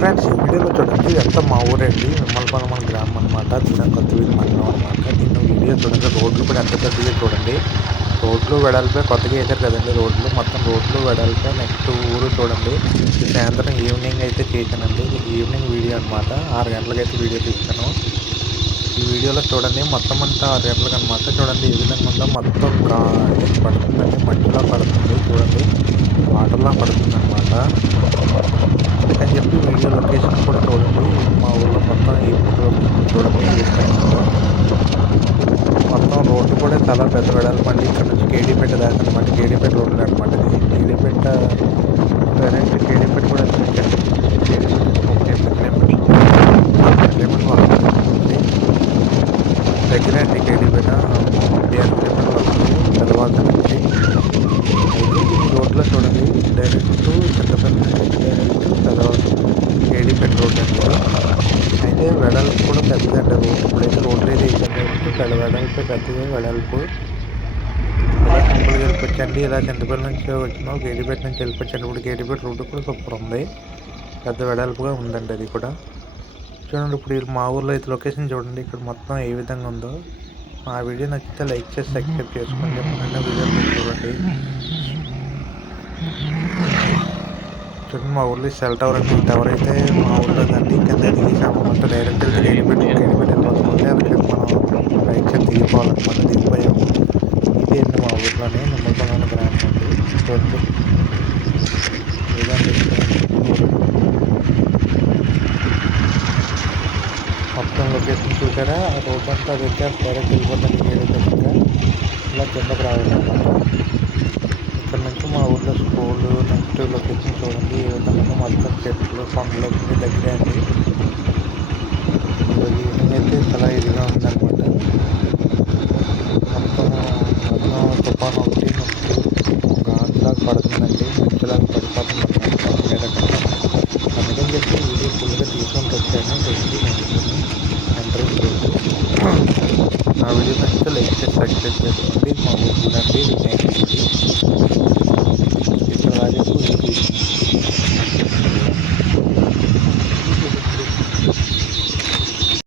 Friends ఈ వీడియోలో చూడండి ఇదంతా మా ఊరండి? మిమ్మల్పాలెం మన గ్రామం అనమాట చిన్న కొత్త వీధి మండలం అనమాట నిన్న వీడియో చూడండి రోడ్లు కూడా ఎంత పెద్దగా చూడండి. రోడ్లు వెడల్పే కొత్తగా వేసారు కదండి రోడ్లు. మొత్తం రోడ్లు వెడల్పే నెక్స్ట్ ఊరు చూడండి. సాయంత్రం ఈవినింగ్ అయితే చేశానండి. ఈవినింగ్ వీడియో అనమాట ఆరు గంటలకైతే వీడియో తీస్తాను. ఈ వీడియోలో చూడండి మొత్తం అంతా ఆరు గంటలకు అనమాట చూడండి ఏ విధంగా ఉందో మొత్తం పడుతుందండి. మట్టిలా పడుతుంది చూడండి. వాటర్లా పడుతుంది అనమాట అని చెప్పి వీడియో లొకేషన్ కూడా చూడండి. మా ఊళ్ళో మొత్తం ఈ చూడండి. మొత్తం రోడ్డు కూడా చాలా పెద్ద వెడల్పండి ఇక్కడ నుంచి కేడీపేట దాకా అనమాట కేడీపేట రోడ్డు అనమాట ఇది. కేడీపేట డైరెక్ట్ కేడీపేట కూడా వచ్చేసండి కేడీపేట దగ్గర అండి కేడీపేట. తర్వాత నుంచి రోడ్లో చూడండి. డైరెక్ట్ చింతపల్లి. తర్వాత కేడీపేట రోడ్ అండి అయితే వెడల్పు కూడా పెద్దదండి ఇప్పుడైతే రోడ్ అయితే వేసాను పెద్ద వెడల్పు పెద్దది వెడల్పు. ఇలా ఇలా చింతపల్లి నుంచి వచ్చినా. గేడిపేట నుంచి వెళ్ళిపోవచ్చండి ఇప్పుడు గేడిపేట రోడ్డు కూడా సూపర్ ఉంది. పెద్ద వెడల్పుగా ఉందండి అది కూడా. చూడండి ఇప్పుడు మా ఊర్లో అయితే లొకేషన్ చూడండి. ఇక్కడ మొత్తం ఏ విధంగా ఉందో. ఆ వీడియో నచ్చితే లైక్ చేసి సబ్స్క్రైబ్ చేసుకోండి. మన చూడండి. చూడండి మా ఊర్లో సెల్ టవర్ అంటే టవర్ అయితే మా ఊర్లో దాన్ని కింద దిగి కాకపోతే డైరెక్ట్ వెళ్తే ఎలిమెంట్ గేడిపెట్టి వెళ్ళిపోతుంటే అక్కడికి మనం రైట్ సైడ్ దిగిపోవాలన్నమాట దిగిపోయాము. ఇదే అండి మా ఊర్లోనే నిమ్మలపల్లి గ్రామం అండి చూడండి ఇదండి మొత్తం లొకేషన్ చూసారా? ఆ రోడ్ అంతా అయితే డైరెక్ట్ వెళ్ళిపోతాను గేడిపెట్టిగా ఇలా కిందకు రావాలన్నమాట ఇక్కడ నుంచి మా ఊర్లో స్కూల్ నెక్స్ట్ చూడండి ఏ విధంగా మొత్తం చెట్లు కొండలు అన్ని దగ్గరే అండి. ఈవినింగ్ అయితే చాలా ఇదిగా ఉందన్నమాట. మొత్తం మొత్తం తుఫాన్ ఒకటి నెక్స్ట్ గాజులాగా పడుతుందండి. మంచులాగా పడిపోతుంది అందుకని చెప్పి వీడియో ఫుల్గా తీసుకొని వచ్చాను. వచ్చి ఎంట్రెన్స్ ఆ వీడియో నచ్చితే లైక్ చేసి సబ్స్క్రైబ్ చేసుకోండి. మా ఊరు చూడండి.